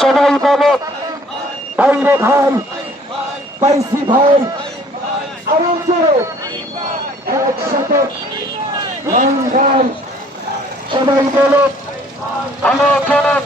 সবাই বলো ভাইরে ভাই, পাইসি ভাই, আরো জোরে একসাথে ভাই, সবাই বলো ভালো চলুন।